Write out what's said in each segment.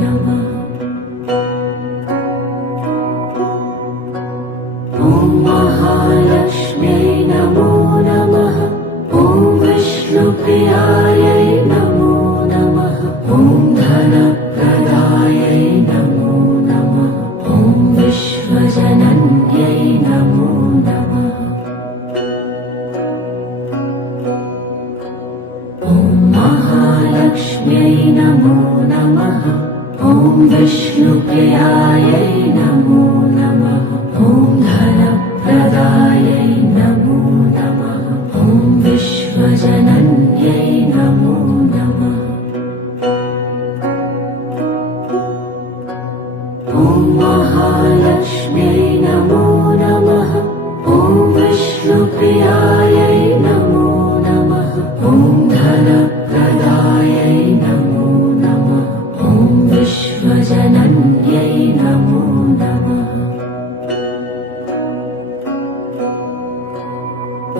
नमः। ॐ महालक्ष्म्यै नमो नमः। ॐ विष्णुप्रियायै नमो नमः। ॐ धनप्रदायै नमो नमः। ॐ विश्वजनन्यै नमो नमः। ॐ महालक्ष्म्यै नमो नमः। ॐ विष्णुप्रियायै नमो नमः। ॐ धनप्रदायै नमो नमः। ॐ विश्वजनन्यै नमो नमः। ॐ महालक्ष्म्यै नमो नमः। ॐ विष्णुप्रियायै नमो नमः। ॐ धनप्रदायै नमो नमः। ॐ विश्वजनन्यै नमो नमः।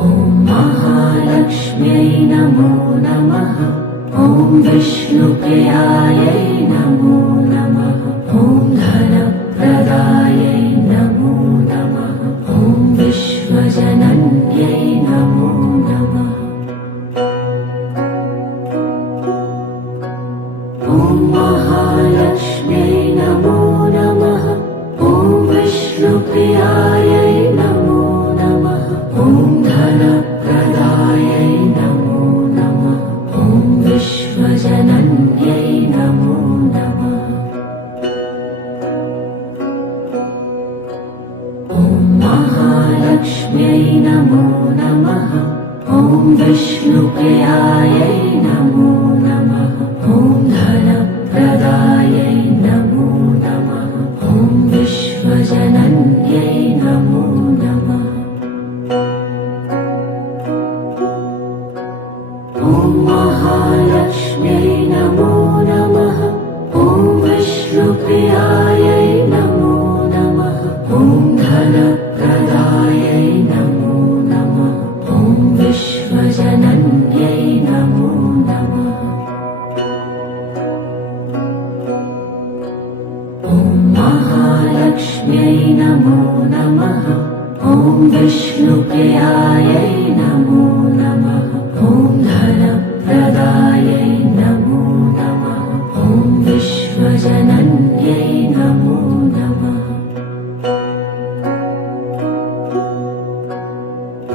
ॐ महालक्ष्म्यै नमो नमः। ॐ विष्णुप्रियायै नमो नमः। ॐ धनप्रदायै नमो नमः। ॐ विश्वजनन्यै नमो नमः। ॐ महालक्ष्म्यै नमो नमः। ॐ विष्णुप्रियायै नमो नमः। ॐ धनप्रदायै नमो नमः। ॐ विश्वजनन्यै नमो नमः। ॐ महालक्ष्म्यै नमो नमः। ॐ विष्णुप्रियायै नमो नमः। ॐ धनप्रदायै नमो नमः। ॐ विश्वजनन्यै नमो नमः। ॐ महालक्ष्म्यै नमो नमः। ॐ विष्णुप्रियायै नमो नमः। ॐ धनप्रदायै नमो नमः। ॐ विश्वजनन्यै नमो नमः। ॐ महालक्ष्म्यै नमो नमः। ॐ विष्णुप्रियायै नमो नमः। ॐ धनप्रदायै नमो नमः। ॐ विश्वजनन्यै नमो नमः।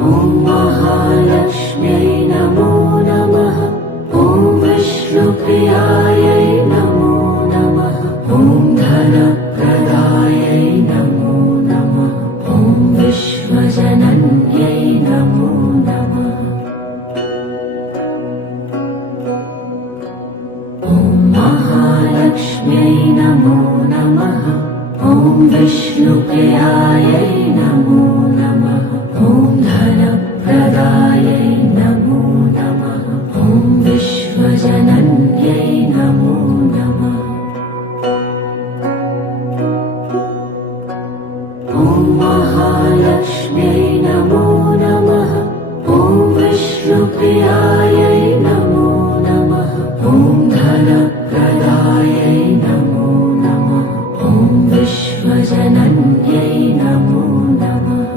ॐ महालक्ष्म्यै नमो नमः। ॐ विष्णुप्रियायै नमो नमः। ॐ धनप्रदायै नमो नमः। ॐ विश्वजनन्यै नमो नमः। ॐ महालक्ष्म्यै नमो नमः। ॐ विष्णुप्रियायै नमो नमः। ॐ धनप्रदायै नमो नमः। ॐ विश्वजनन्यै नमो नमः। ॐ महालक्ष्म्यै नमो नमः। ॐ विष्णुप्रियायै नमो नमः। ॐ धनप्रदायै नमो नमः। ॐ विश्वजनन्यै नमो नमः।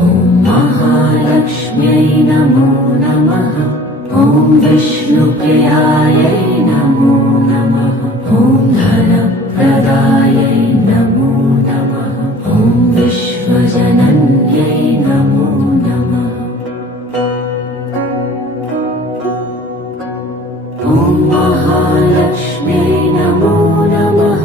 ॐ महालक्ष्म्यै नमो नमः। ॐ विष्णुप्रियायै नमो नमः। ॐ धनप्रदायै नमो नमः। ॐ विश्वजनन्यै नमो नमः। ॐ महालक्ष्म्यै नमो नमः।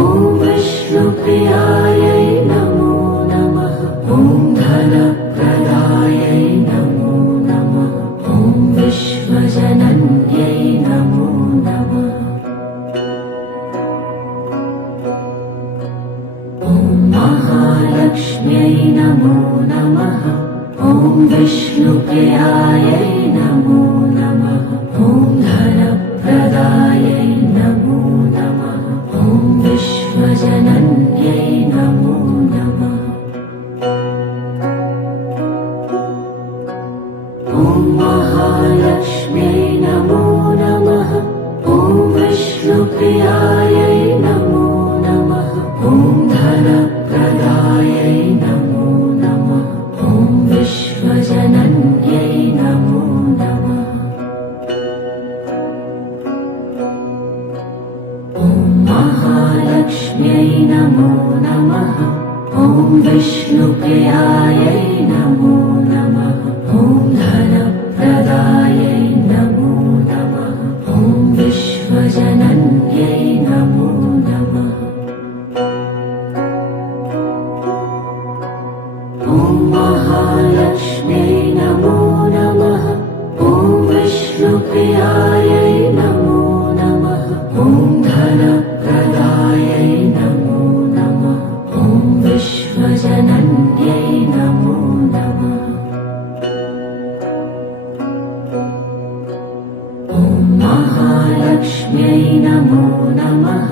ॐ विष्णुप्रियायै नमो नमः। ॐ धनप्रदायै नमो नमः। ॐ विश्वजनन्यै नमो नमः। ॐ महालक्ष्म्यै नमो नमः। ॐ विष्णुप्रियायै नमो नमः। ॐ धनप्रदायै नमो नमः। ॐ विश्वजनन्यै नमो नमः। ॐ महालक्ष्म्यै नमो नमः। ॐ विष्णुप्रियायै नमो नमः। ॐ धनप्रदायै नमो नमः। ॐ विश्वजनन्यै नमो नमः। ॐ महालक्ष्म्यै नमो नमः। ॐ विष्णुप्रियायै नमो नमः। ॐ धनप्रदायै नमो नमः। ॐ विश्वजनन्यै नमो नमः। ॐ महालक्ष्म्यै नमो नमः। ॐ विष्णुप्रियायै नमो नमः। ॐ धनप्रदायै नमो नमः। ॐ विश्वजनन्यै नमो नमः। ॐ महालक्ष्म्यै नमो नमः।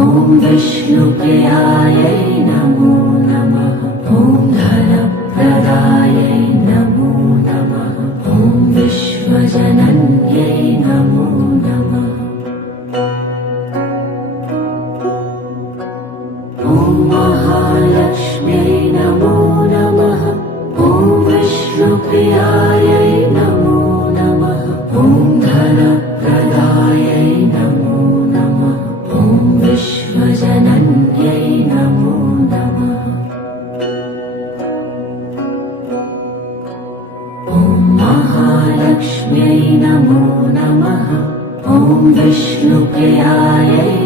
ॐ विष्णुप्रियायै नमो नमः। ॐ धनप्रदायै नमो नमः। ॐ विश्वजनन्यै नमो नमः। ॐ महालक्ष्म्यै नमो नमः। ॐ विष्णुप्रियायै नमो नमः। ॐ धनप्रदायै नमो नमः। ॐ विश्वजनन्यै नमो नमः। ॐ महालक्ष्म्यै नमो नमः। ॐ विष्णुप्रियायै